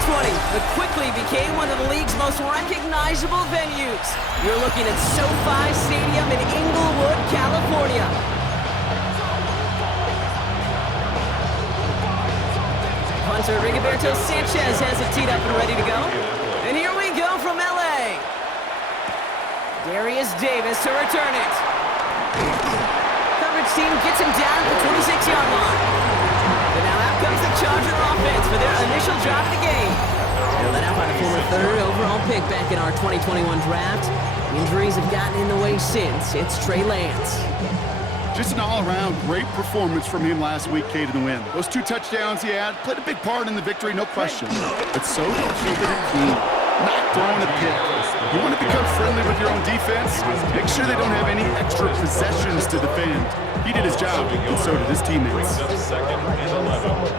2020, but quickly became one of the league's most recognizable venues. You're looking at SoFi Stadium in Inglewood, California. Punter Rigoberto Sanchez has it teed up and ready to go. And here we go from LA. Darius Davis to return it. Coverage team gets him down at the 26-yard line. And now out comes the Charger offense for their initial drive of the game. They're led out by the former third overall pick back in our 2021 draft. Injuries have gotten in the way since. It's Trey Lance. Just an all-around great performance from him last week, Kate, in the win. Those 2 touchdowns he had played a big part in the victory, no question. But so did keeping it clean, not throwing a pick. You want to become friendly with your own defense? Make sure they don't have any extra possessions to defend. He did his job, and so did his teammates.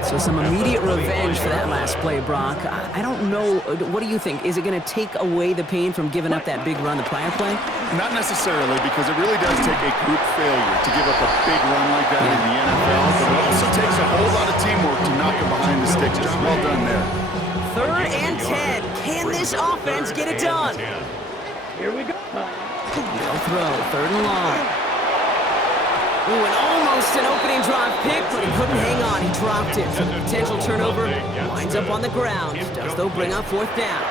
So some immediate revenge for that last play, Brock. I don't know. What do you think? Is it going to take away the pain from giving up that big run the prior play? Not necessarily, because it really does take a group failure to give up a big run like that in the NFL. But it also takes a whole lot of teamwork to knock him behind the sticks. Just well done there. 3rd and 10. Can this offense get it done? Here we go. No throw. 3rd and long. Ooh, and almost an opening drive pick, but he couldn't hang on. He dropped it. So the potential turnover winds up on the ground. Does, though, bring up 4th down.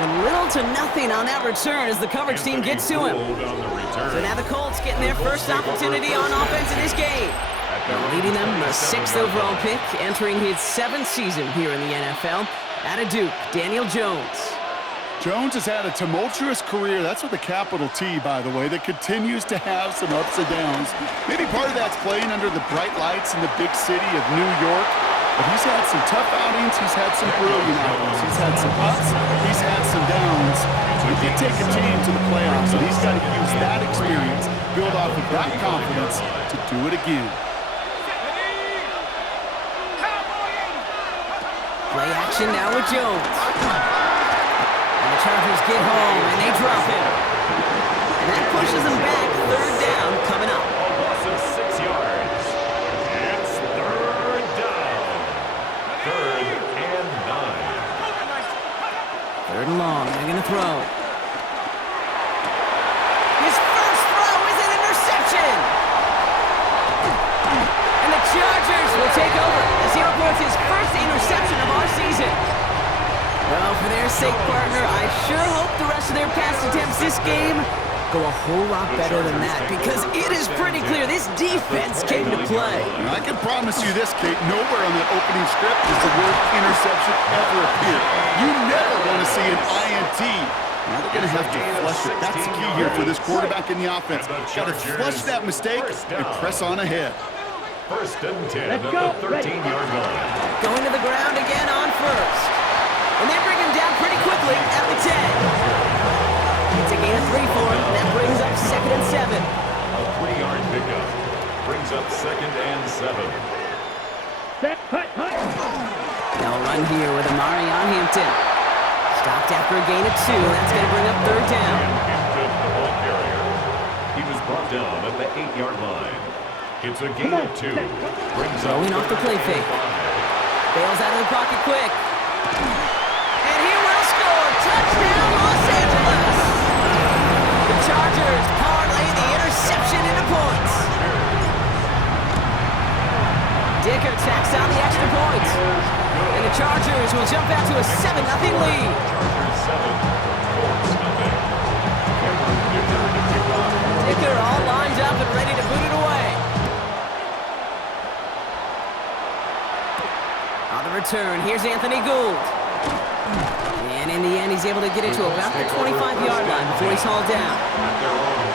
And little to nothing on that return as the coverage team gets to him. So now the Colts getting their first opportunity on offense in this game. Leading them the 6th overall pick, entering his 7th season here in the NFL. Out of Duke, Daniel Jones. Jones has had a tumultuous career. That's with a capital T, by the way, that continues to have some ups and downs. Maybe part of that's playing under the bright lights in the big city of New York. But he's had some tough outings. He's had some brilliant outings. He's had some ups. He's had some downs. He did take a team to the playoffs, and he's got to use that experience, build off of that confidence to do it again. Play action now with Jones. And the Chargers get home, and they drop him. And that pushes them back. 3rd down coming up. Loss of 6 yards. It's 3rd down. 3rd and 9. 3rd and long. They're going to throw. His first throw is an interception. And the Chargers will take over as he reports his first interception of our season. Well, for their sake, partner, I sure hope the rest of their pass attempts this game go a whole lot better than that, because it is pretty clear this defense came to play. And I can promise you this, Kate, nowhere on that opening script does the word interception ever appear. You never want to see an INT. Now they're going to have to flush it. That's the key here for this quarterback in the offense. Got to flush that mistake and press on ahead. 1st and 10 at the 13-yard line. Going to the ground again on 1st. And they bring him down pretty quickly at the 10. It's a gain of 3 for him. That brings up 2nd and 7. A 3-yard pickup brings up 2nd and 7. They'll run here with Amari on Hampton. Stopped after a gain of 2. That's going to bring up 3rd down. Hampton, the ball carrier. He was brought down at the 8-yard line. It's a gain of 2. Brings up Going off the play fake. Bails out of the pocket quick. And he will score. Touchdown, Los Angeles. The Chargers parlay the interception into points. Dicker tacks on the extra point. And the Chargers will jump out to a 7-0 lead. Chargers 7, Colts nothing. Dicker all lined up and ready to boot it away. On the return, here's Anthony Gould. And in the end, he's able to get it to about the 25-yard line before he's hauled down.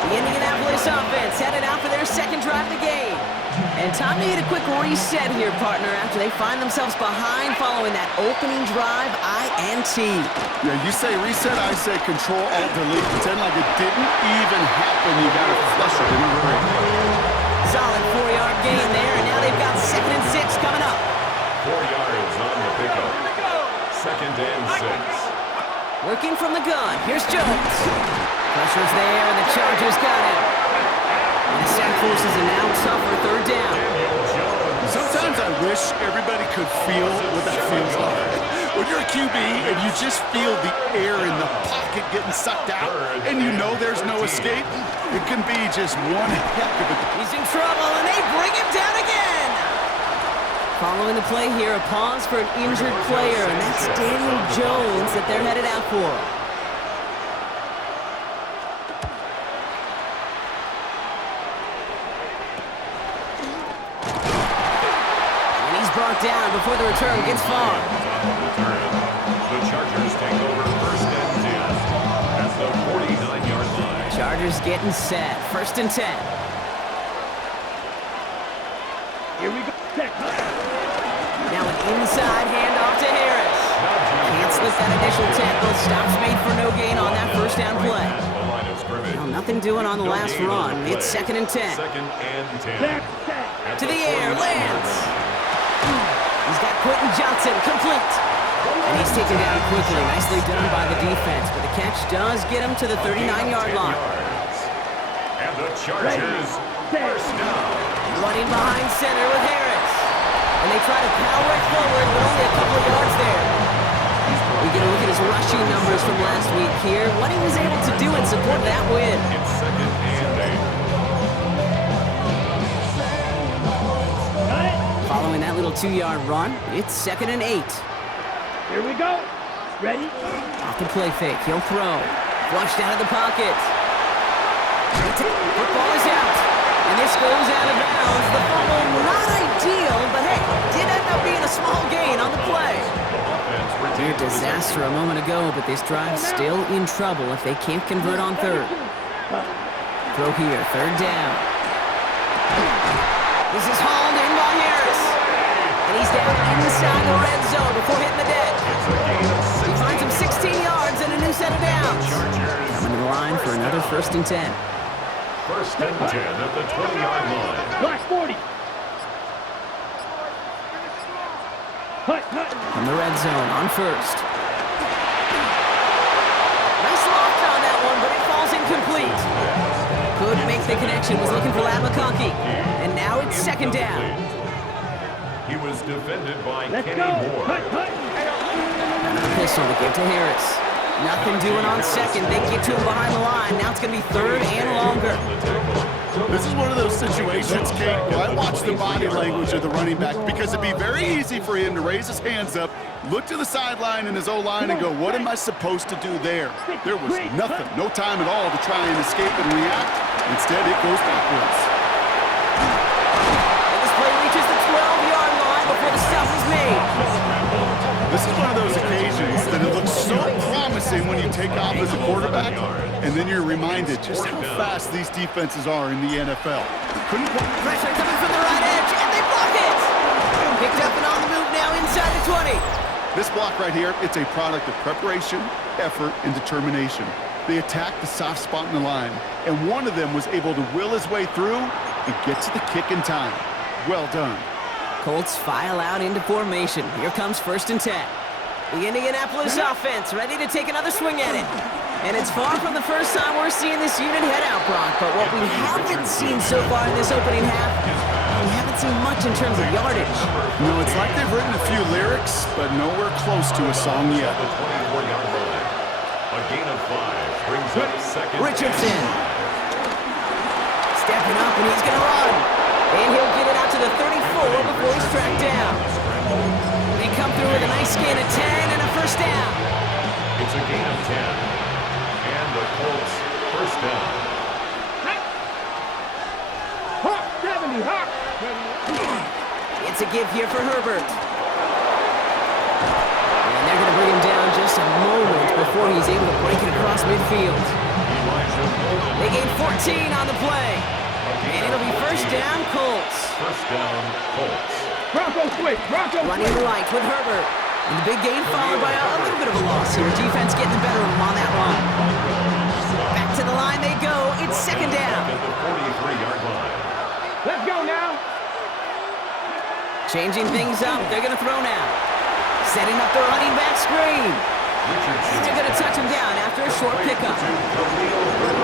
The Indianapolis offense headed out for their 2nd drive of the game. And time to hit a quick reset here, partner, after they find themselves behind following that opening drive INT. Yeah, you say reset, I say control, alt, delete. Pretend like it didn't even happen. You got to flush it in a hurry. Solid 4-yard gain there, and now they've got 2nd and 6 coming up. 4 yards on the pickup. 2nd and 6. Working from the gun. Here's Jones. Pressure's there, and the Chargers got him. And the sack forces a now tougher third down. Sometimes I wish everybody could feel what that feels like. When you're a QB and you just feel the air in the pocket getting sucked out and you know there's no escape, it can be just one heck of a... He's in trouble, and they bring him down again. Following the play here, a pause for an injured player, and that's Daniel Jones that they're headed out for. And he's brought down before the return gets far. The Chargers take over first and 10 at the 49-yard line. Chargers getting set. First and 10. Here we go. Now an inside handoff to Harris. Can't slip that initial tackle. Stops made for no gain on that first down play. Well, nothing doing on the last run. It's second and 10. Second and 10. To the air, lands. He's got Quentin Johnson, complete. And he's taken down quickly. Nicely done by the defense, but the catch does get him to the 39-yard line. And the Chargers first down. Running behind center with Harris. And they try to power it forward, but only a couple of yards there. We get a look at his rushing numbers from last week here. What he was able to do in support of that win. It's second and 8. Following that little 2-yard run, it's second and 8. Here we go. Ready? Off the play fake, he'll throw. Flushed out of the pocket. Football is out. And this goes out of bounds. The fumble, not ideal, but hey, did end up being a small gain on the play. Near disaster a moment ago, but this drive's still in trouble if they can't convert on third. Throw here, third down. This is hauled in by Harris. And he's down inside the red zone before hitting the deck. He finds him 16 yards and a new set of downs. Coming to the line for another first and 10. First and 10 at the 20-yard line. Black 40. From the red zone on first. Nice loft on that one, but it falls incomplete. Couldn't make the connection, was looking for Lad McConkey. And now it's second down. He was defended by Let's Kenny go. Moore. Another pistol to give to Harris. Nothing doing on second. They get to him behind the line. Now it's going to be third and longer. This is one of those situations, Kate, where I watch the body language of the running back because it'd be very easy for him to raise his hands up, look to the sideline in his O-line and go, what am I supposed to do there? There was nothing, no time at all to try and escape and react. Instead, it goes backwards. And this play reaches the 12-yard line before the stop is made. This is one of those occasions that it looks so promising when you take off as a quarterback, and then you're reminded just how fast these defenses are in the NFL. Pressure coming from the right edge, and they block it! Picked up and on the move now inside the 20. This block right here, it's a product of preparation, effort, and determination. They attacked the soft spot in the line, and one of them was able to will his way through and get to the kick in time. Well done. Colts file out into formation. Here comes first and 10. The Indianapolis offense ready to take another swing at it. And it's far from the first time we're seeing this unit head out, Brock, but what we haven't seen so far in this opening half, we haven't seen much in terms of yardage. No, it's like they've written a few lyrics, but nowhere close to a song yet. The 24-yard line. A gain of 5 brings up second. Richardson. Stepping up, and he's going to run. And he'll get it out to the 34 before he's tracked down. They come through with a nice gain of 10 and a first down. It's a gain of 10. And the Colts first down. Hawk 70, Hawk. It's a give here for Herbert. And they're going to bring him down just a moment before he's able to break it across midfield. They gain 14 on the play. And it'll be first down, Colts. First down, Colts. Bronco switch. Bronco Running right with Herbert. And the big gain followed by a little bit of a loss here. Defense getting the better of him on that run. Back to the line they go. It's second down. At the 43-yard line. Let's go now. Changing things up. They're going to throw now. Setting up the running back screen. And they're going to touch him down after a short pickup.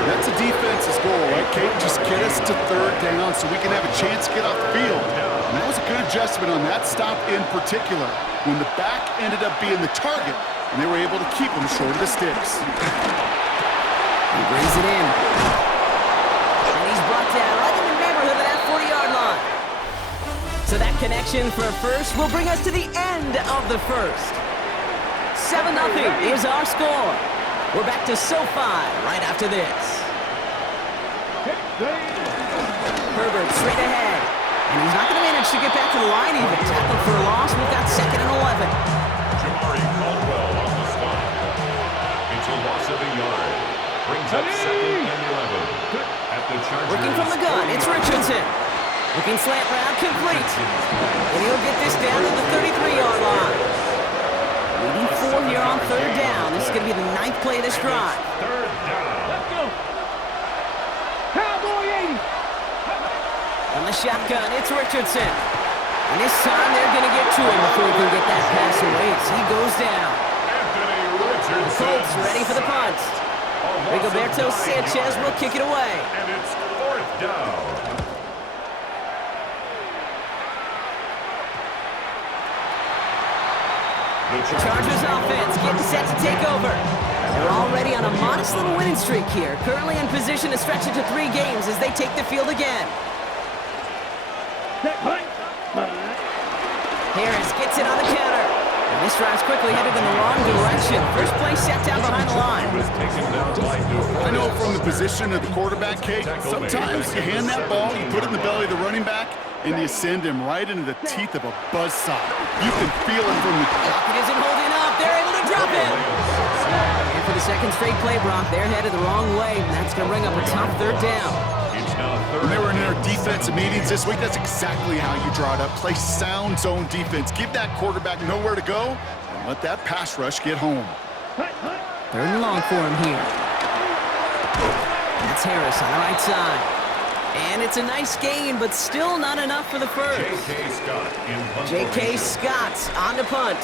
That's a defense's goal, right, Kate? Just get us to third down so we can have a chance to get off the field. And that was a good adjustment on that stop in particular, when the back ended up being the target, and they were able to keep him short of the sticks. He brings it in. And he's brought down right in the neighborhood of that 40-yard line. So that connection for a first will bring us to the end of the first. 7-0 is our score. We're back to SoFi right after this. Herbert straight ahead. And he's not going to manage to get back to the line even. Tackled for a loss. We've got 2nd and 11. Jamari Caldwell on the stop. It's a loss of a yard. Brings up 2nd and 11. At the Chargers. Working from the gun, it's Richardson. Looking slant route, complete. And he'll get this down to the 33-yard line. Leading 4 here on 3rd down. This is going to be the 9th play of this drive. 3rd down. Let's go. Cowboy 80. On the shotgun, it's Richardson. And this time they're going to get to him before he can get that pass away. So he goes down. Anthony Richardson. The Colts ready for the punt. Rigoberto Sanchez will kick it away. And it's 4th down. The Chargers offense getting set to take over. They're already on a modest little winning streak here. Currently in position to stretch it to 3 games as they take the field again. Harris gets it on the counter. And this drive's quickly headed in the wrong direction. First play set down behind the line. I know from the position of the quarterback, Kate, sometimes you hand that ball, you put it in the belly of the running back, and you send him right into the teeth of a buzzsaw. You can feel it from the... It isn't holding up. They're able to drop him. And for the 2nd straight play, Brock, they're headed the wrong way, and that's going to bring up a tough 3rd down. When they were in their defensive meetings this week, that's exactly how you draw it up. Play sound zone defense. Give that quarterback nowhere to go, and let that pass rush get home. 3rd and long for him here. That's Harris on the right side. And it's a nice gain, but still not enough for the first. J.K. Scott in punt J.K. Scott on the punt.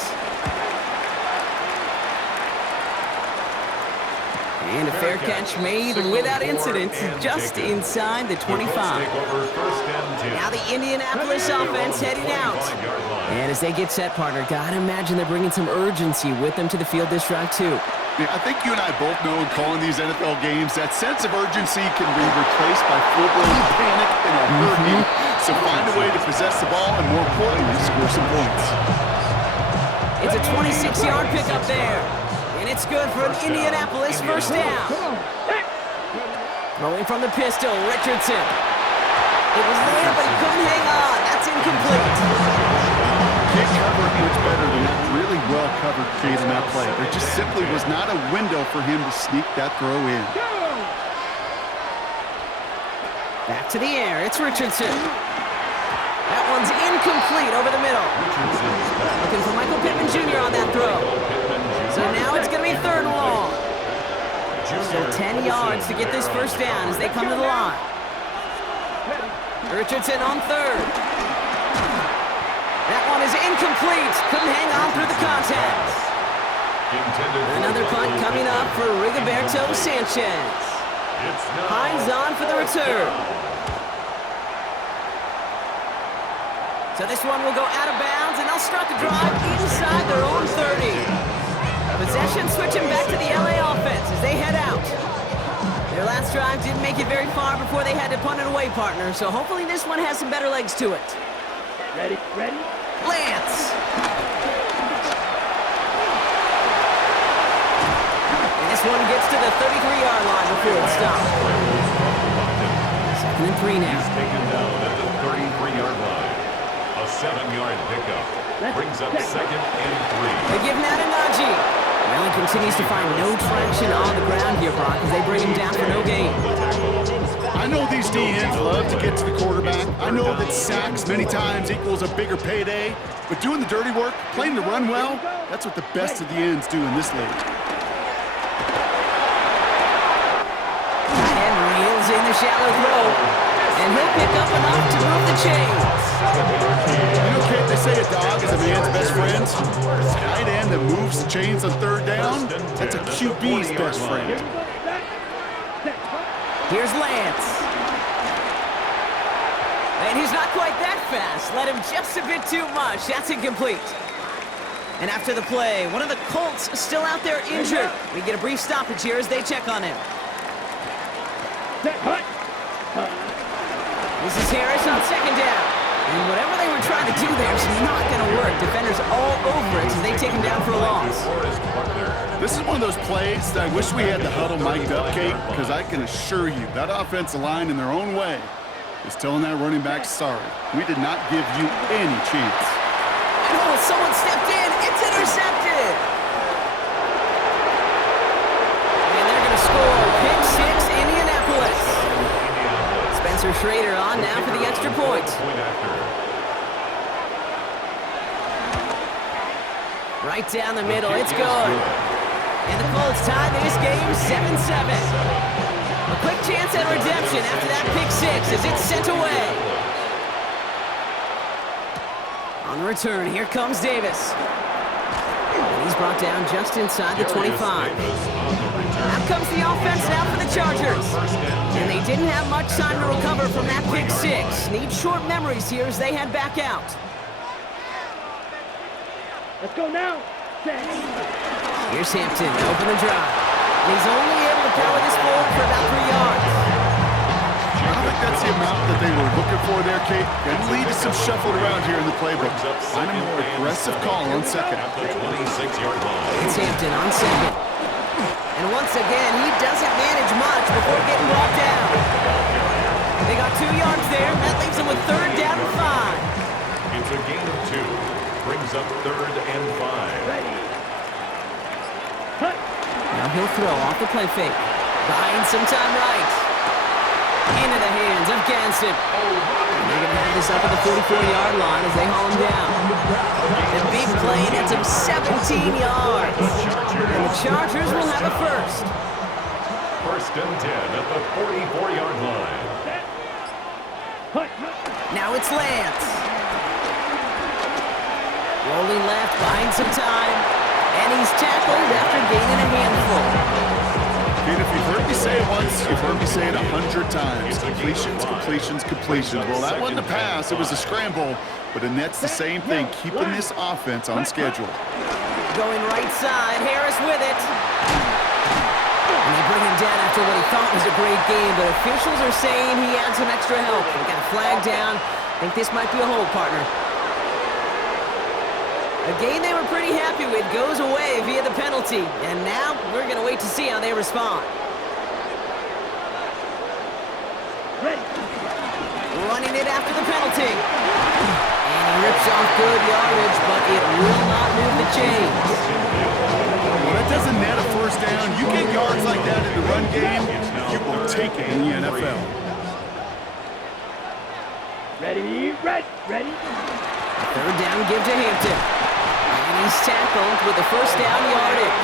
And a fair catch made without incident, just inside the 25. Now the Indianapolis offense heading out. And as they get set, partner, gotta imagine they're bringing some urgency with them to the field this drive, too. I think you and I both know in calling these NFL games, that sense of urgency can be replaced by full-blown panic and a heartbeat. So find a way to possess the ball and, more importantly, score some points. It's a 26-yard pickup there. And it's good for an Indianapolis first down. Throwing from the pistol, Richardson. It was there, but he couldn't hang on. That's incomplete. Can't cover it much better than that really well-covered case in that play. There just simply was not a window for him to sneak that throw in. Back to the air, it's Richardson. That one's incomplete over the middle. Looking for Michael Pittman Jr. on that throw. So now it's going to be 3rd and long. So 10 yards to get this first down as they come to the line. Richardson on 3rd. That one is incomplete. Couldn't hang on through the contact. Another punt coming up for Rigoberto Sanchez. Hines on for the return. So this one will go out of bounds, and they'll start the drive inside their own 30. Possession switching back to the LA offense as they head out. Their last drive didn't make it very far before they had to punt it away, partner, so hopefully this one has some better legs to it. Ready? Lance. And this one gets to the 33-yard line before it's stopped. 2nd and 3 now. He's taken down at the 33-yard line. A 7-yard pickup. Brings up 2nd and 3. They give that to Najee. Allen continues to find no traction on the ground here, Brock, as they bring him down for no gain. I know these DNs love to get to the quarterback. I know that sacks many times equals a bigger payday, but doing the dirty work, playing to run well, that's what the best of the ends do in this league. And reels in the shallow throw, and he'll pick up enough to move the chains. You know, Kate, they say a dog is a man's best friend. A tight end that moves the chains on third down, that's a QB's best friend. Here's Lance. And he's not quite that fast. Let him just a bit too much. That's incomplete. And after the play, one of the Colts still out there injured. We get a brief stoppage here as they check on him. This is Harris on second down. And whatever they were trying to do there is not going to work. Defenders all over it as they take him down for a loss. This is one of those plays that I wish we had the huddle mic'd up, Kate, because I can assure you that offensive line in their own way is telling that running back, sorry, we did not give you any chance. And oh, someone stepped in. It's intercepted. And they're going to score. Pick six, Indianapolis. Spencer Schrader on now for the extra point. Right down the middle. It's good. And the Colts tie this game 7-7. A quick chance at redemption after that pick six as it's sent away. On the return, here comes Davis. And he's brought down just inside the 25. Out comes the offense now for the Chargers. And they didn't have much time to recover from that pick six. Need short memories here as they head back out. Let's go now. Here's Hampton, open the drive. And he's only able to power this forward for about 3 yards. I don't think that's the amount that they were looking for there, Kate. Can lead to some shuffled around here in the playbook. Find a more aggressive call on second. It's Hampton on second. And once again, he doesn't manage much before getting brought down. They got 2 yards there. That leaves them with third down and 5. It's a gain of 2. Brings up third and 5. Now he'll throw off the play fake. Buying some time right. Into the hands of Gansett. They're going to have this up at the 44-yard line as they haul him down. The big play nets him 17 yards. And the Chargers will have a first. First and 10 at the 44-yard line. Now it's Lance. Rolling left, buying some time. And he's tackled after gaining a handful. Kate, if you've heard me say it once, you've heard me say it 100 times. Completions, completions, completions. Well, that wasn't a pass. It was a scramble. But it nets the same thing, keeping this offense on schedule. Going right side, Harris with it. And they bring him down after what he thought was a great game, but officials are saying he had some extra help. They got a flag down. I think this might be a hold, partner. A game they were pretty happy with goes away via the penalty. And now we're going to wait to see how they respond. Running it after the penalty. And he rips off good yardage, but it will not move the chains. Well, that doesn't net a first down. You get yards like that in the run game, you will take it in the NFL. Ready. Third down give to Hampton. And he's tackled with the first down yardage.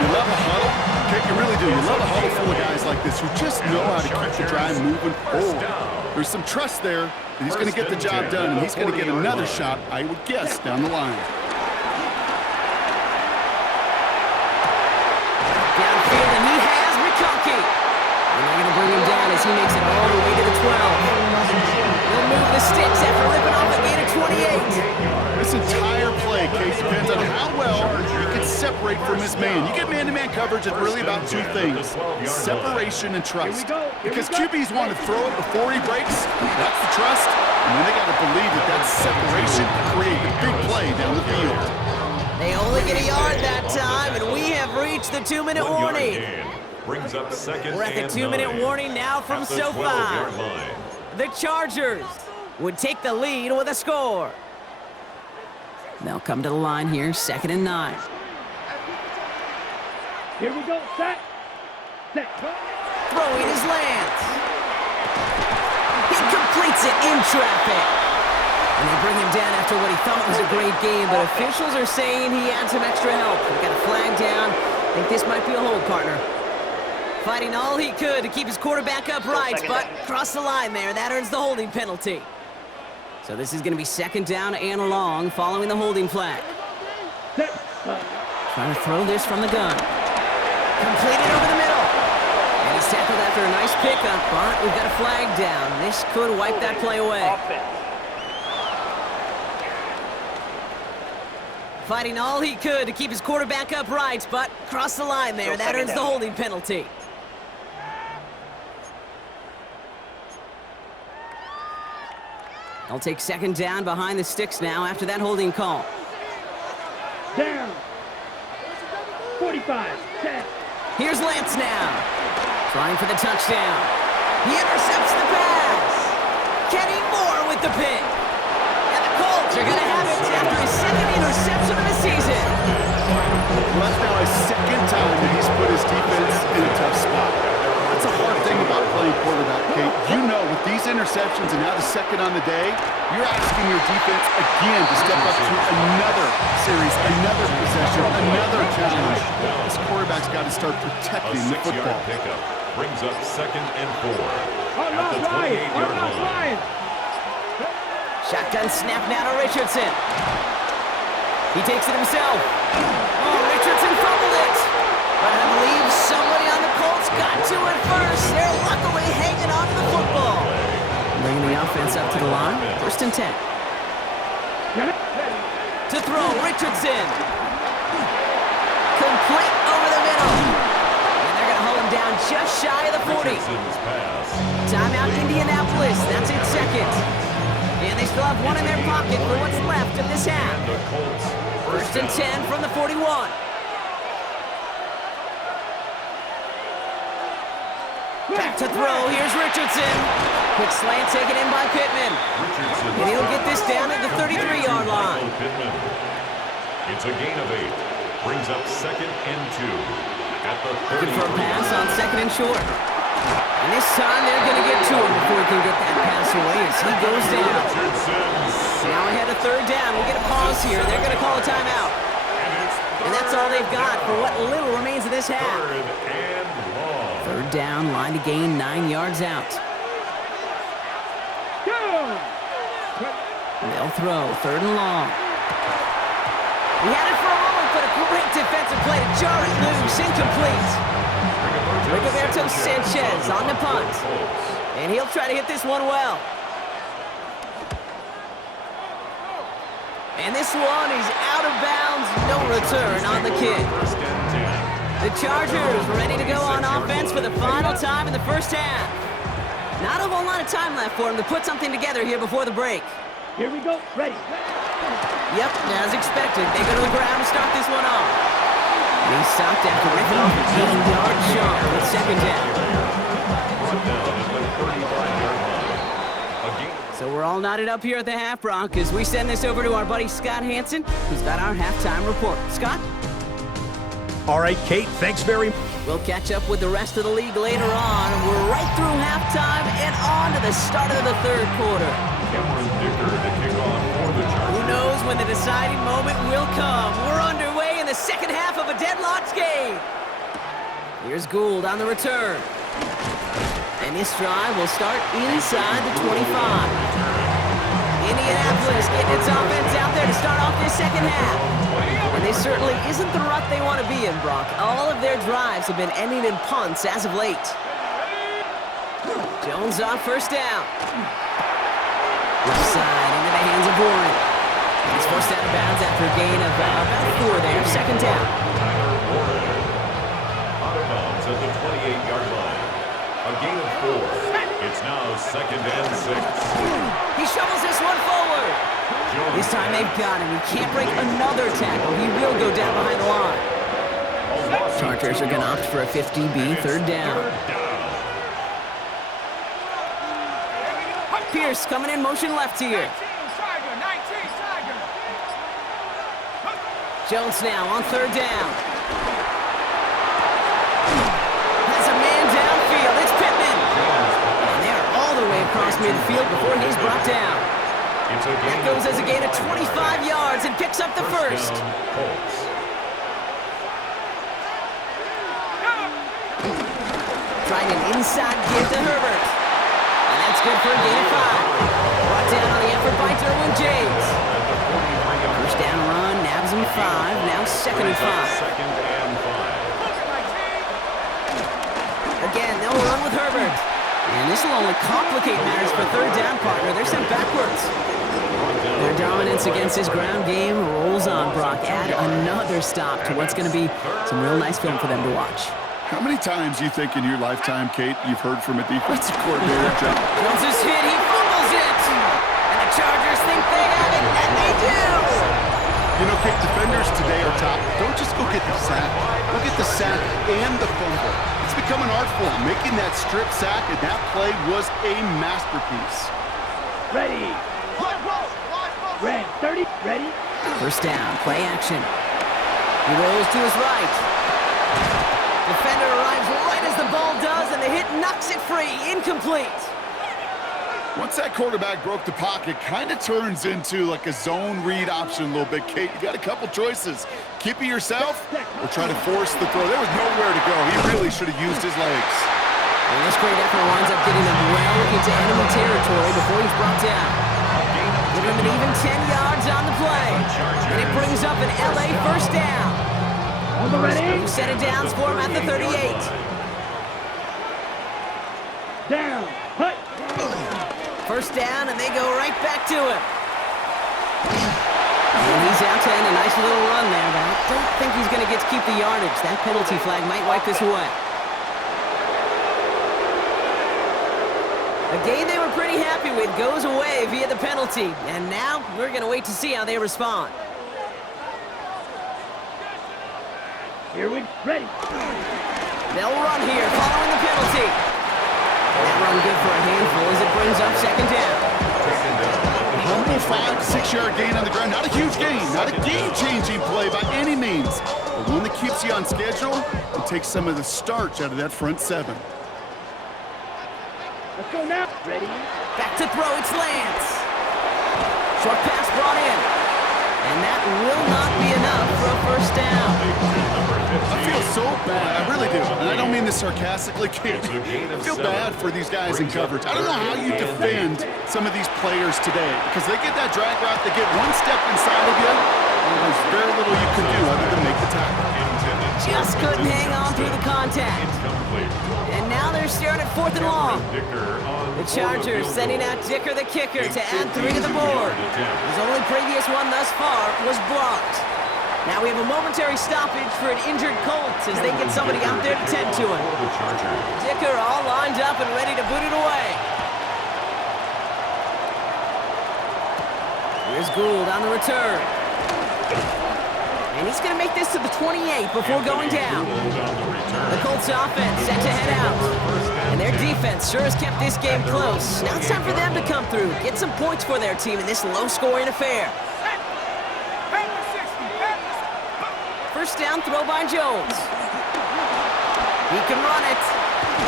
You love a huddle? Kate, you really do. You love a huddle full of guys like this who just know how to keep the drive moving forward. There's some trust there that he's going to get the job done, and he's going to get another shot, I would guess, down the line. Downfield, and he has McConkey. And they're going to bring him down as he makes it all the way to the 12. He'll move the sticks after ripping off a gain of 28. This entire play, Case, depends on how well you can separate from his man. You get man-to-man coverage, it's really about two things, separation and trust. Because QBs want to throw it before he breaks, that's the trust, and then they got to believe that that separation can create a big play down the field. They only get a yard that time, and we have reached the 2-minute warning. Brings up second. We're at the 2-minute warning now from SoFi. The Chargers would take the lead with a score. They'll come to the line here, 2nd and 9. Here we go, set. Throwing his Lance. He completes it in traffic. And they bring him down after what he thought was a great game, but officials are saying he had some extra help. We got a flag down. I think this might be a hold, partner. Fighting all he could to keep his quarterback upright, but crossed the line there. That earns the holding penalty. So this is going to be second down and long following the holding flag. Trying to throw this from the gun. Completed over the middle. And he's tackled after a nice pickup, but we've got a flag down. This could wipe that play away. Fighting all he could to keep his quarterback upright, but crossed the line there. That earns the holding penalty. I'll take second down behind the sticks now after that holding call. Down. 45. 10. Here's Lance now. Trying for the touchdown. He intercepts the pass. Kenny Moore with the pick. And the Colts are going to have it after his second interception of the season. Well, that's now his second time that he's put his defense in a tough spot. That's a hard thing about playing quarterback, Kate. You know, with these interceptions and now the second on the day, you're asking your defense again to step up to another series, another possession, another challenge. This quarterback's got to start protecting the football. Pickup brings up 2nd and 4 I'm at not the flying. 28-yard I'm not line. flying. Shotgun snap now to Richardson. He takes it himself. Oh, Richardson fumbled it. But I believe somebody on the Colts got to it first. They're luckily hanging on to the football. Bringing the offense up to the line. 1st and 10. To throw, Richardson. Complete over the middle. And they're going to hold him down just shy of the 40. Richardson's pass. Timeout Indianapolis. That's it, second. And they still have one in their pocket for what's left of this half. And the Colts 1st and 10 from the 41. Back to throw. Here's Richardson. Quick slant taken in by Pittman. Richardson. And he'll get this down at the 33-yard line. Pittman. It's a gain of 8. Brings up 2nd and 2 at the 30. Looking for a pass on 2nd and short. And this time they're going to get to him before he can get that pass away as he goes down. Now ahead of 3rd down. We get a pause here. They're going to call a timeout. And that's all they've got for what little remains of this half. 3rd and long. 3rd down, line to gain 9 yards out. They'll throw 3rd and long. He had it for a moment, but a great defensive play to jar it loose. Incomplete. Rigoberto Sanchez on the punt. And he'll try to hit this one well. And this one is out of bounds. No return on the kick. 1st and 10. The Chargers ready to go on offense for the final time in the first half. Not a whole lot of time left for him to put something together here before the break. Here we go. Ready. Yep, as expected, they go to the ground to start this one off. And he's stopped after ripping off a 8-yard shot with 2nd down. Brought down at the 35-yard line. Again. So we're all knotted up here at the half, Brock, as we send this over to our buddy Scott Hansen, who's got our halftime report. Scott? All right, Kate, thanks very much. We'll catch up with the rest of the league later on. We're right through halftime and on to the start of the 3rd quarter. Cameron Dicker to kick off for the Chargers. Who knows when the deciding moment will come. We're underway in the second half of a deadlocked game. Here's Gould on the return. And this drive will start inside the 25. Indianapolis getting its offense out there to start off this second half. And this certainly isn't the rut they want to be in, Brock. All of their drives have been ending in punts as of late. Jones off 1st down. Left side into the hands of Warren. He's forced out of bounds after a gain of about 4 there. 2nd down. Tyler Warren. Out of bounds at the 28-yard line. A gain of 4. It's now 2nd and 6. He shovels this one forward. This time they've got him. He can't break another tackle. He will go down behind the line. Chargers are going to opt for a 50B 3rd down. Pierce coming in motion left here. Jones now on 3rd down. Has a man downfield. It's Pittman. And they're all the way across midfield before he's brought down. That goes as a gain of 25 yards and picks up the 1st. line, an inside give to Herbert. And that's good for a gain of 5. Brought down on the effort by Derwin James. First down run, nabs him 5. Now 2nd and 5. Again, they'll run with Herbert. And this will only complicate matters for third down, partner. They're sent backwards. Their dominance against his ground game rolls on, Brock. Add another stop to what's going to be some real nice film for them to watch. How many times do you think in your lifetime, Kate, you've heard from a defensive coordinator? Jones is hit, he fumbles it! And the Chargers think they have it, and they do! You know, Kate, defenders today are top. Don't just go get the sack. Go get the sack and the fumble. It's become an art form. Making that strip sack, and that play was a masterpiece. Ready. Red, 30, ready. First down, play action. He rolls to his right. Defender arrives right as the ball does, and the hit knocks it free. Incomplete. Once that quarterback broke the pocket, kind of turns into like a zone read option a little bit, Kate. You got a couple choices. Keep it yourself or try to force the throw. There was nowhere to go. He really should have used his legs. And this great effort winds up getting them well into enemy territory before he's brought down. Give him an even 10 yards on the play. And it brings up an LA first down. On the ready. Set it downs for him at the 38. Down. Hut. First down, and they go right back to him. And he's out to end a nice little run there, but I don't think he's going to get to keep the yardage. That penalty flag might wipe this away. A game they were pretty happy with goes away via the penalty. And now we're going to wait to see how they respond. Here we ready. They'll run here following the penalty. That run good for a handful as it brings up 2nd down. Humble 5 to 6 yard gain on the ground. Not a huge gain, not a game-changing play by any means, but one that keeps you on schedule and takes some of the starch out of that front 7. Let's go now. Ready. Back to throw, it's Lance. Short pass brought in. And that will not be enough for a first down. I feel so bad, I really do, and I don't mean this sarcastically, kid. I feel bad for these guys in coverage. I don't know how you defend some of these players today, because they get that drag route, they get one step inside of you, and there's very little you can do other than make the tackle. Just couldn't hang on through the contact. And now they're staring at 4th and long. The Chargers sending out Dicker the kicker to add 3 to the board. His only previous one thus far was blocked. Now we have a momentary stoppage for an injured Colts as they get somebody out there to tend to him. Dicker all lined up and ready to boot it away. Here's Gould on the return. And he's going to make this to the 28 before going down. The Colts offense set to head out. And their defense sure has kept this game close. Now it's time for them to come through, get some points for their team in this low-scoring affair. First down throw by Jones. He can run it.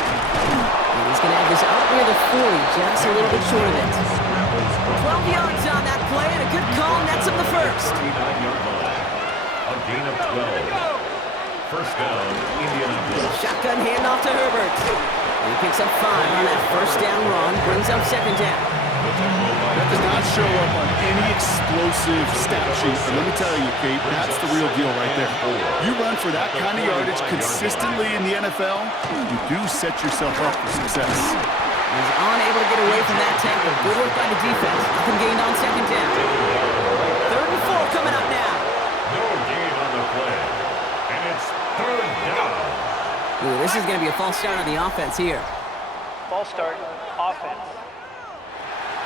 And he's going to have this out near the 40, just a little bit short of it. 12 yards on that play, and a good call nets him the first. A gain of 12. First down, Indianapolis. Shotgun handoff to Herbert. And he picks up 5 on that first down run, brings up 2nd down. That does not show up on any explosive stat sheet, but let me tell you, Kate, that's the real deal right there. You run for that kind of yardage consistently in the NFL, you do set yourself up for success. He's unable to get away from that tackle. Good work by the defense. Nothing gained on 2nd down. 3rd and 4 coming up now. No gain on the play. And it's 3rd down. Ooh, this is going to be a false start on the offense here. False start, offense.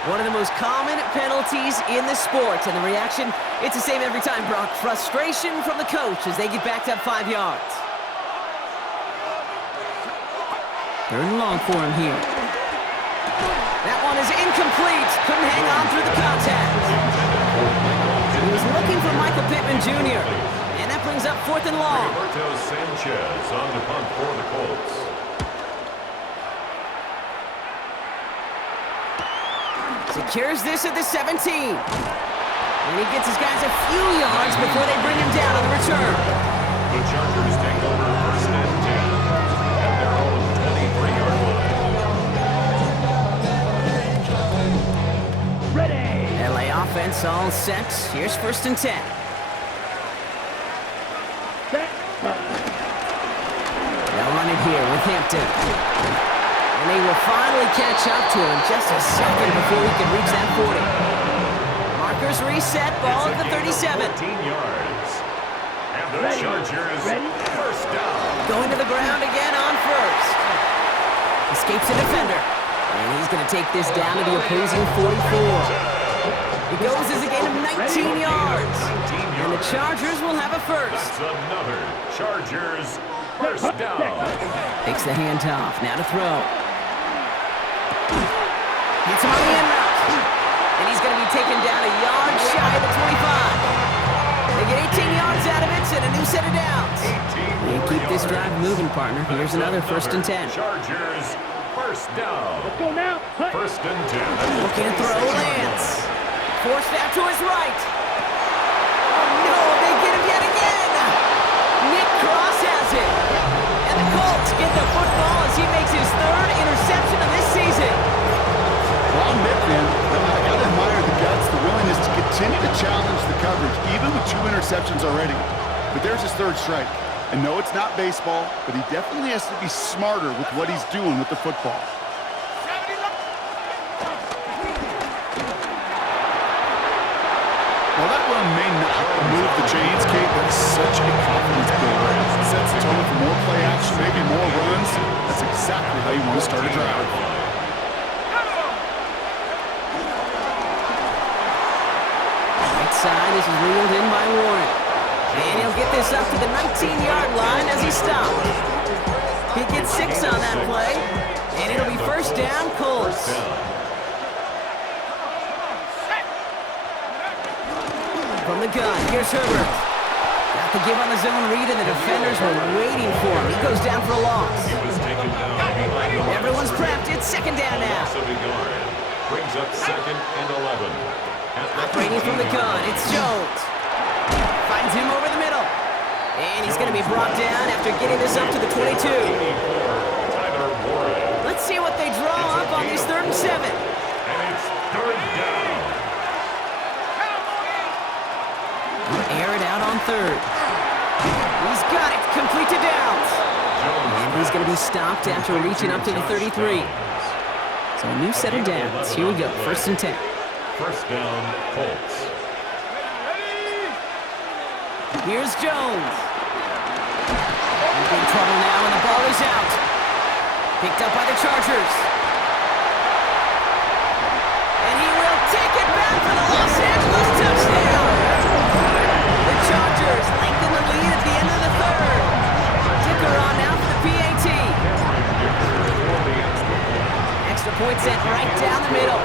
One of the most common penalties in the sport, and the reaction, it's the same every time, Brock. Frustration from the coach as they get backed up 5 yards. 3rd and long for him here. That one is incomplete. Couldn't hang on through the contact. He was looking for Michael Pittman Jr., and that brings up 4th and long. Roberto Sanchez on the punt for the Colts. Secures this at the 17. And he gets his guys a few yards before they bring him down on the return. The Chargers take over 1st and 10 at their own 23-yard Offense all set. Here's 1st and 10. They'll run it here with Hampton. And they will finally catch up to him just a second before he can reach that 40. Markers reset, ball at the 37. 14 yards. And the Chargers, first down. Going to the ground again on 1st. Escapes a defender. And he's going to take this down to the opposing 44. It goes as a gain of 19 yards. And the Chargers will have a 1st. That's another Chargers first down. Takes the handoff. Now to throw. Hits him on the end route. And he's going to be taken down a yard shy of the 25. They get 18 yards out of it and a new set of downs. And keep this drive moving, partner. Here's another 1st and 10. Chargers first down. Let's go now. Hut. 1st and 10. Looking to throw Lance. Forced out to his right. Oh no, they get him yet again. Nick Cross has it. And the Colts get the football as he makes his 3rd interception of this season. Well, I'm Nick, man. I gotta admire the guts, the willingness to continue to challenge the coverage, even with 2 interceptions already. But there's his 3rd strike. And no, it's not baseball, but he definitely has to be smarter with what he's doing with the football. While that run may not move the chains, Kate, that's such a confidence builder. It sets the tone for more play action, maybe more runs. That's exactly how you want to start a drive. Right side, this is reeled in by Warren. And he'll get this up to the 19-yard line as he stopped. He gets 6 on that play, and it'll be 1st down, Colts. From the gun, here's Herbert. Got the give on the zone read, and the defenders were waiting for him. He goes down for a loss. He was taken down behind the Everyone's prepped. It's 2nd down now. loss of a yard. Brings up 2nd and 11. Operating from the gun, it's Jones. Finds him over the middle. And he's going to be brought down after getting this up to the 22. Tyler Warren. Let's see what they draw up on this 3rd and 7. And it's 3rd down. Air it out on 3rd. He's got it. Complete to Downs. And he's going to be stopped after reaching up to the 33. So a new set of downs. Here we go. 1st and 10. First down, Colts. Here's Jones. In big trouble now, and the ball is out. Picked up by the Chargers. And he will take it back for the Los Angeles touchdown. The Chargers lengthen the lead at the end of the 3rd. Ticker on now for the PAT. Extra point sent right down the middle.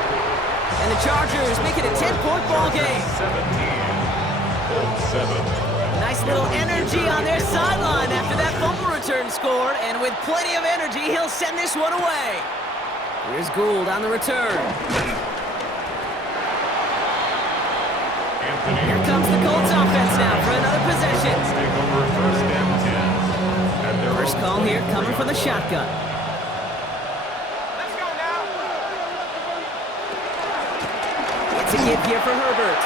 And the Chargers make it a 10-point ball game. 7. Nice little energy on their sideline after that fumble return scored, and with plenty of energy, he'll send this one away. Here's Gould on the return. Here comes the Colts offense now for another possession. Take over 1st and 10. At their First own call here coming from the shotgun. Let's go now. It's a give here for Herbert.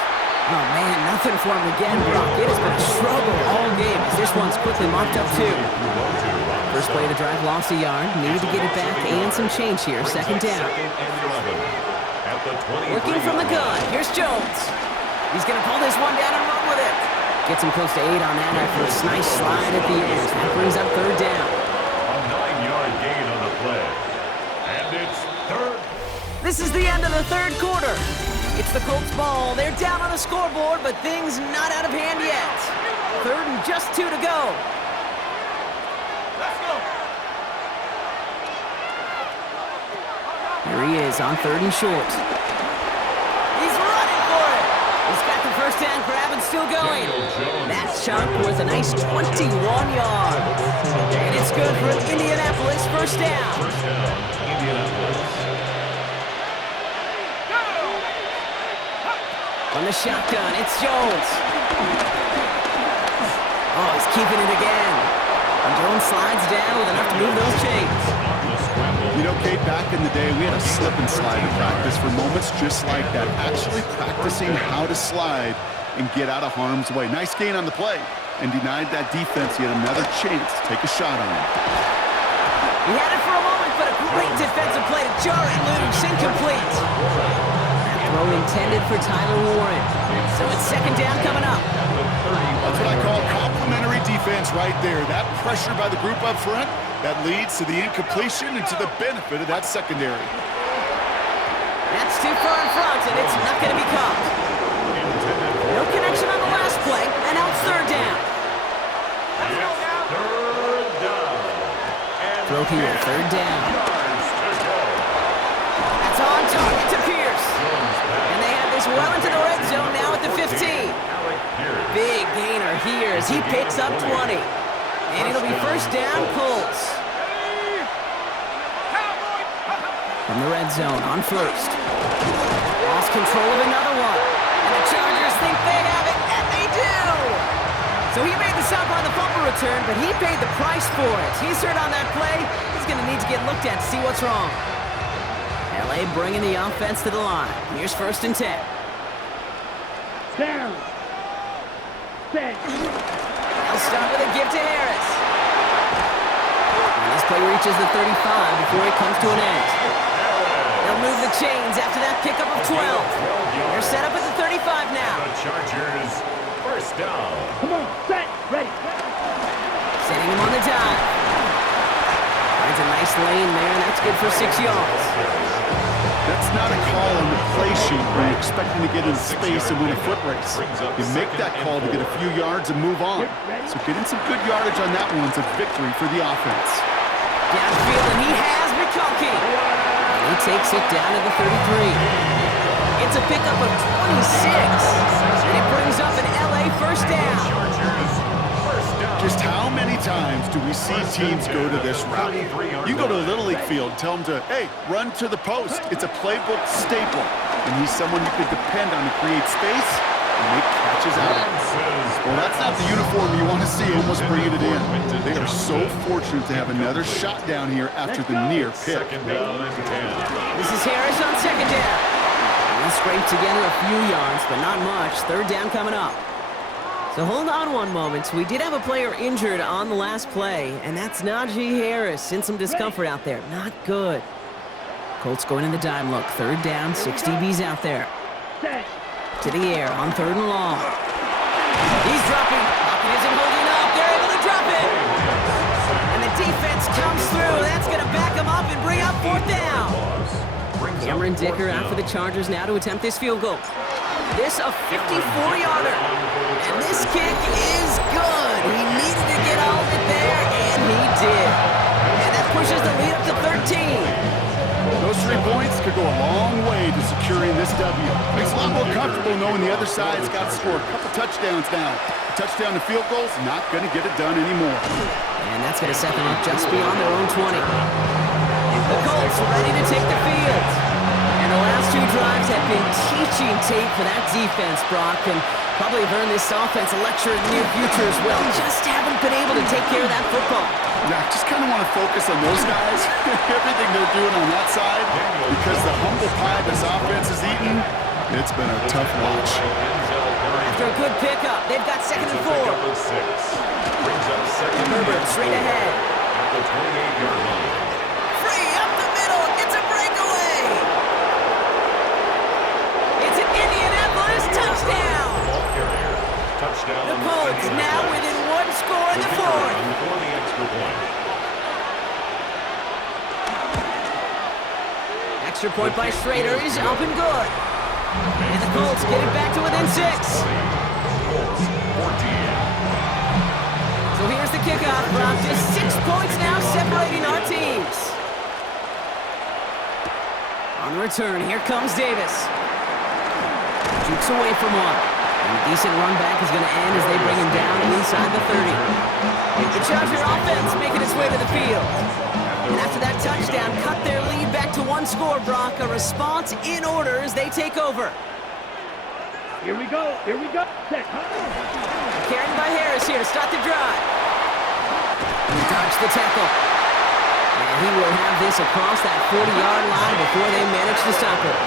Oh, man, nothing for him again, Brock. It has been a struggle all game as this one's quickly marked up, too. First play of the drive, lost a yard. Needed to get it back and some change here. 2nd down. 2nd and 11. At the 23. Working from the gun. Here's Jones. He's going to pull this one down and run with it. Gets him close to 8 on that effort. Nice slide at the end. That brings up 3rd down. A 9-yard gain on the play. And it's 3rd. This is the end of the 3rd quarter. It's the Colts ball. They're down on the scoreboard, but things not out of hand yet. 3rd and just 2 to go. Let's go. Here he is on 3rd and short. He's running for it. He's got the first hand grab and still going. That chunk worth a nice 21 yards. And it's good for an Indianapolis first down. First down, Indianapolis. On the shotgun, it's Jones. Oh, he's keeping it again. And Jones slides down with enough to move those chains. You know, Kate, back in the day, we had a slip and slide in practice for moments just like that. Actually practicing how to slide and get out of harm's way. Nice gain on the play, and denied that defense yet another chance to take a shot on him. He had it for a moment, but a great defensive play to jar it loose. Incomplete. That throw intended for Tyler Warren. So it's second down coming up. That's what I call complimentary defense right there. That pressure by the group up front, that leads to the incompletion and to the benefit of that secondary. That's too far in front, and it's not going to be caught. No connection on the last play, and now it's third down. Throw here, third down. That's on target to Pierce. And they have this well into the red zone now at the 15. Big gainer here as he picks up 20. And it'll be first down, Colts. From the red zone on first. Lost control of another one. And the Chargers think they have it, and they do! So he made the stop on the fumble return, but he paid the price for it. He's hurt on that play. He's going to need to get looked at to see what's wrong. L.A. bringing the offense to the line. Here's first and 10. Down. Set. They'll start with a give to Harris. And this play reaches the 35 before it comes to an end. They'll move the chains after that pickup of 12. They're set up at the 35 now. The Chargers, first down. Come on, set, ready. Setting him on the dive. Finds a nice lane there, and that's good for 6 yards. That's not a call on the play sheet where you're expecting to get into space and win a foot race. You make that call to get a few yards and move on. So getting some good yardage on that one's a victory for the offense. Downfield, and he has McConkey. And he takes it down to the 33. It's a pickup of 26. And it brings up an L.A. first down. Just how many times do we see teams go to this route? You go to a Little League field, tell them to, hey, run to the post. It's a playbook staple. And he's someone you could depend on to create space and make catches out of. Well, that's not the uniform you want to see almost bringing it in. They are so fortunate to have another shot down here after the near pick. This is Harris on second down. He'll scrape together a few yards, but not much. Third down coming up. So hold on one moment. We did have a player injured on the last play, and that's Najee Harris. In some discomfort out there. Not good. Colts going in the dime look. Third down, 6 DBs out there. To the air on third and long. He's dropping. Pocket isn't holding up. They're able to drop it. And the defense comes through. That's going to back him up and bring up fourth down. Cameron Dicker out for the Chargers now to attempt this field goal. This a 54-yarder. And this kick is good. He needed to get all of it there, and he did. And that pushes the lead up to 13. Those 3 points could go a long way to securing this W. Makes it a lot more comfortable knowing the other side's got to score a couple touchdowns now. A touchdown to field goals, not going to get it done anymore. And that's going to set them up just beyond their own 20. The Colts ready to take the field. And the last 2 drives have been teaching tape for that defense, Brock, and probably have earned this offense a lecture in the near future as well. Just haven't been able to take care of that football. Yeah, I just kind of want to focus on those guys, everything they're doing on that side, because the humble pie this offense has eaten, it's been a tough watch. After a good pickup, they've got second and 4. Herbert straight ahead. At the 28-yard line. Free up the middle. It's a breakaway. It's an Indianapolis touchdown. The Colts now within 1 score in the 4th. Extra point by Schrader is up and good. And the Colts get it back to within 6. So here's the kickoff, Brock. Just 6 points now separating our teams. On the return, here comes Davis. Jukes away from one. And a decent run back is going to end as they bring him down inside the 30. The Charger offense making its way to the field. And after that touchdown, cut their lead back to 1 score, Brock. A response in order as they take over. Here we go, here we go. Set. Carried by Harris here to start the drive. He dodged the tackle. And he will have this across that 40-yard line before they manage to stop it.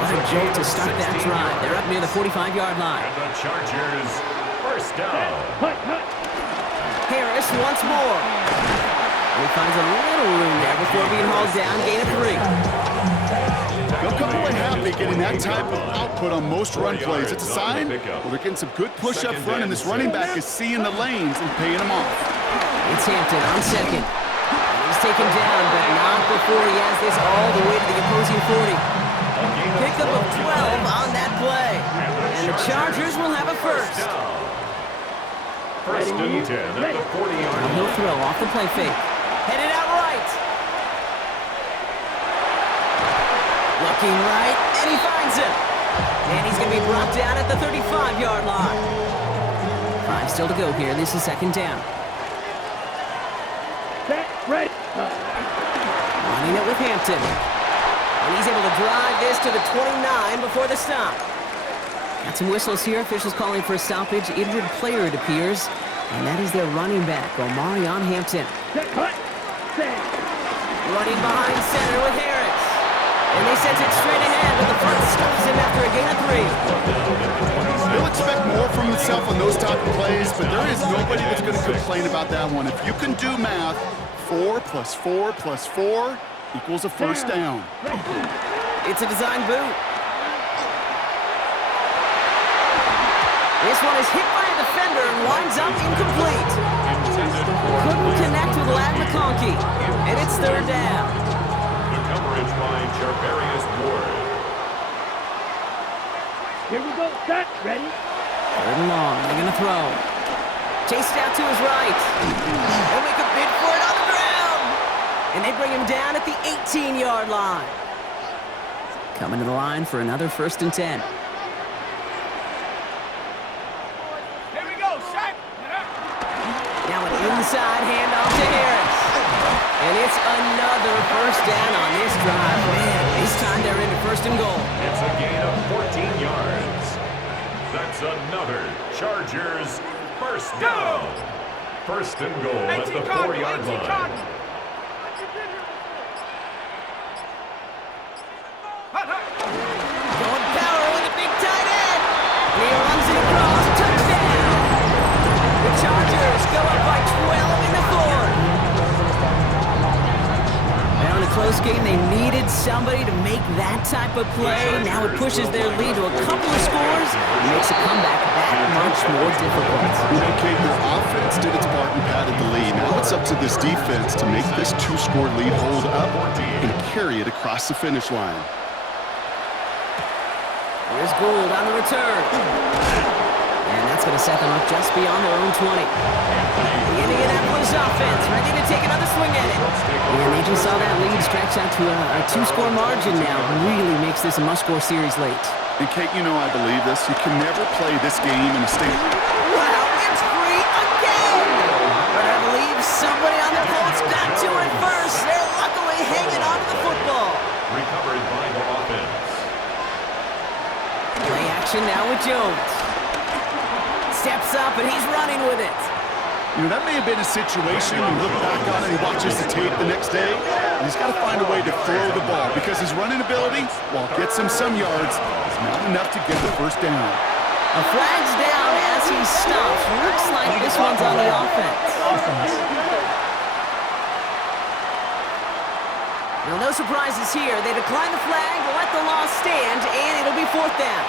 What a jolt to start that drive. They're up near the 45-yard line. And the Chargers, first down. Harris once more. And he finds a little room there before being hauled down, gain of 3. They'll come away happy getting that type of output on most run plays. It's a sign, well, they're getting some good push up front, and this running back is seeing the lanes and paying them off. It's Hampton on second. And he's taken down, but not before he has this all the way to the opposing 40. Pickup of 12 on that play. And the Chargers will have a first. First and 10 at the 40-yard line. He'll throw off the play fake. Headed out right. Looking right, and he finds him. And he's going to be brought down at the 35-yard line. 5 still to go here. This is second down. Set, ready. Running it with Hampton. And he's able to drive this to the 29 before the stop. Got some whistles here. Officials calling for a stoppage. Injured player, it appears. And that is their running back, Omarion Hampton. Set, cut. Set. Running behind center with Harris. And they send it straight ahead, but the front stops him after a gain of 3. He'll expect more from himself on those type of plays, but there is nobody that's going to complain about that one. If you can do math, 4 + 4 + 4 equals a first down. It's a design boot. This one is hit by a defender and winds up incomplete. Couldn't connect with Ladd McConkey, and it's third down. The coverage by Jarbarius Ward. Here we go. Set, ready. Third and long. They're going to throw. Chased out to his right. They'll make a bid for it on the ground. And they bring him down at the 18-yard line. Coming to the line for another first and 10. Now an inside handoff to Harris. And it's another first down on this drive. Man, this time they're into first and goal. It's a gain of 14 yards. That's another Chargers first down. First and goal at the 4-yard line. Going power with a big tight end. And he runs it across. Touchdown. The Chargers go up by 12 in the fourth. And on a close game, they needed somebody to make that type of play. Now it pushes their lead to a couple of scores and makes a comeback that much more difficult. Kate, their offense did its part and padded the lead. Now it's up to this defense to make this 2-score lead hold up and carry it across the finish line. Here's Gould on the return. And that's going to set them up just beyond their own 20. The Indianapolis offense ready to take another swing at it. And they just saw that lead stretch out to a 2-score margin now. Really makes this a must-score series late. And Kate, you know I believe this. You can never play this game in a state. Wow, it's free again! But I believe somebody on the Colts got to it first. They're luckily hanging on to the football. Recovered by the offense. Play action now with Jones. Steps up and he's running with it. You know, that may have been a situation you look back on it and he watches the tape the next day, and he's got to find a way to throw the ball because his running ability, while it gets him some yards, is not enough to get the first down. A flag's down as he stops. Looks like this one's on the offense. Now, no surprises here. They decline the flag, let the loss stand, and it'll be fourth down.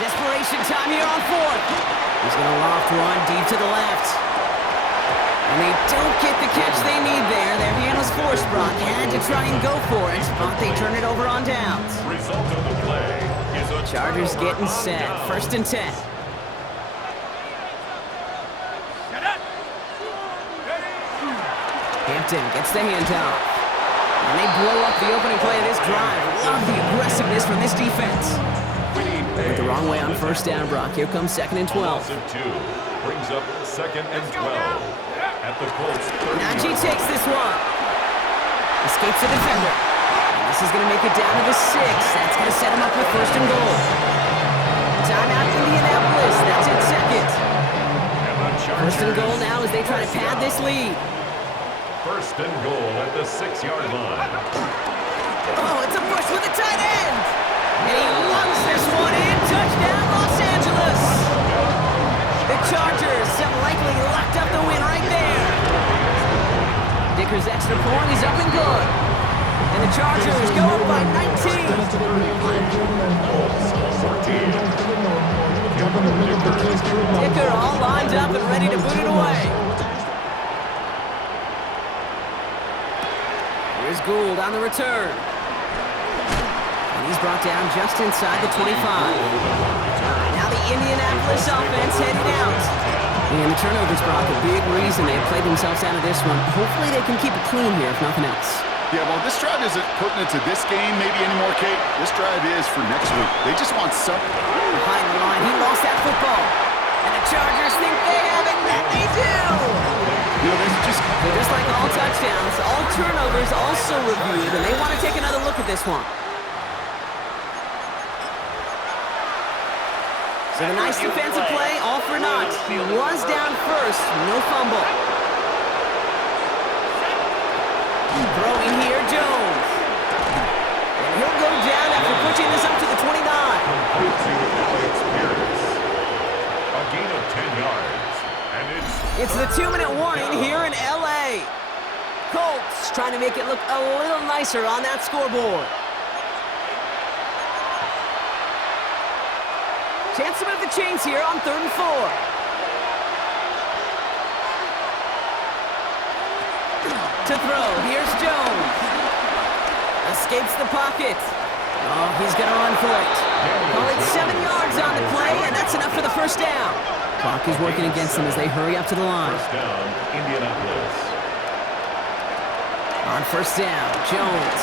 Desperation time here on fourth. He's going to loft one deep to the left. And they don't get the catch they need there. Their hand was forced. Brock had to try and go for it, but they turn it over on downs. Result of the play is a Chargers getting set. First and 10. Hampton gets the handoff. And they blow up the opening play of this drive. Love the aggressiveness from this defense. Went the wrong way on first down, Brock. Here comes second and 12. loss of 2. Brings up second and 12 at the Colts. Najee takes this one. Escapes the defender. And this is going to make it down to the 6. That's going to set him up with first and goal. Timeout Indianapolis. That's it second. First and goal now as they try to pad this lead. First and goal at the 6-yard line. Oh, it's a push with a tight end. And he lungs this one in. Touchdown, Los Angeles. The Chargers have likely locked up the win right there. Dicker's extra point is up and good. And the Chargers go up by 19. Dicker all lined up and ready to boot it away. Here's Gould on the return. And he's brought down just inside the 25. Now the Indianapolis offense heading out. And the turnovers, Brock, a big reason they have played themselves out of this one. Hopefully they can keep it clean here, if nothing else. Yeah, well, this drive isn't pertinent to this game maybe anymore, Kate. This drive is for next week. They just want something. Behind the line, he lost that football. And the Chargers think they have it, and they do! You know, Just like all touchdowns, all turnovers also reviewed, and they want to take another look at this one. So the nice defensive play, all for naught. He was down first, no fumble. Throwing here, Jones. And he'll go down after pushing this up to the 29. Complete to Alex Pierce. A gain of 10 yards. And It's the 2-minute warning here in L.A. Colts trying to make it look a little nicer on that scoreboard. Chance to move the chains here on 3rd and 4. To throw, here's Jones. Escapes the pocket. Oh, he's going to run for it. Call it 7 yards on the play, and that's enough for the first down. Clock is working against them as they hurry up to the line. first down, Indianapolis. On first down, Jones.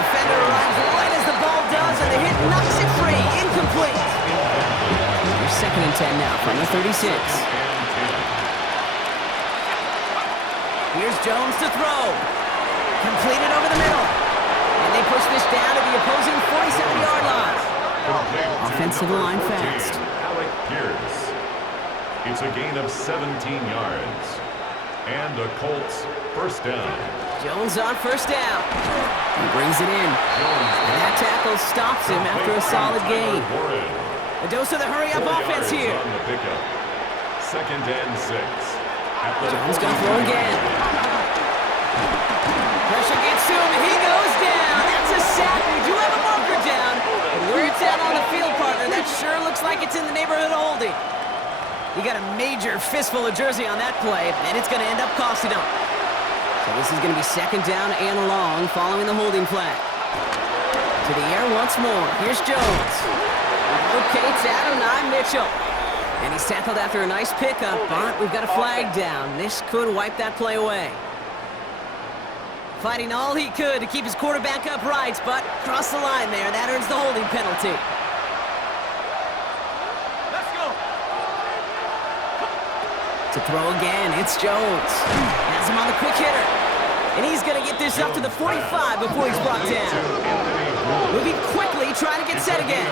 Defender arrives right as the ball does, and the hit knocks it free. Incomplete. Here's 2nd and 10 now from the 36. Here's Jones to throw. Completed over the middle. And they push this down to the opposing 47-yard line. Offensive line fast. Alec Pierce. It's a gain of 17 yards. And a Colts first down. Jones on first down. He brings it in. And that tackle stops him after a solid gain. A dose of the hurry-up offense here. On the pickup. 2nd and 6. Jones going to throw again. Pressure gets to him, and he goes down. That's a sack. We do have a marker down. But where it's at on the field, partner, that sure looks like it's in the neighborhood of holding. He got a major fistful of jersey on that play, and it's going to end up costing him. So this is going to be 2nd down and long following the holding flag. To the air once more. Here's Jones. Locates Adonai Mitchell. And he's tackled after a nice pickup, but we've got a flag down. This could wipe that play away. Fighting all he could to keep his quarterback upright, but crossed the line there. That earns the holding penalty. Let's go. To throw again, it's Jones. Has him on the quick hitter. And he's going to get this up to the 45 before he's brought down. Moving quickly, trying to get set again.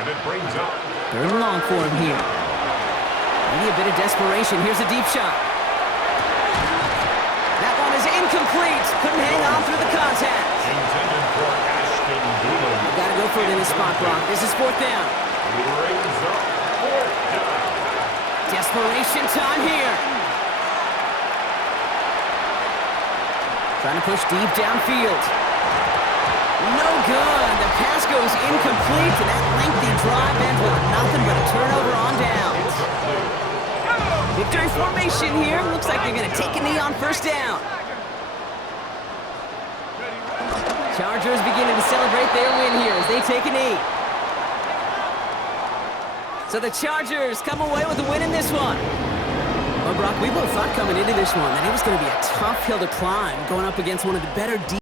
And it brings up 3rd and long for him here. Maybe a bit of desperation. Here's a deep shot. That one is incomplete. Couldn't hang on through the contact. intended for Ashton Doolin. You got to go for it in this spot, Brock. This is 4th down. Brings up 4th down. Desperation time here. Trying to push deep downfield. No good. The pass goes incomplete, and that lengthy drive ends with nothing but a turnover on downs. Victory formation here. Looks like they're going to take a knee on first down. Chargers beginning to celebrate their win here as they take a knee. So the Chargers come away with a win in this one. Well, Brock, we both thought coming into this one that it was going to be a tough hill to climb going up against one of the better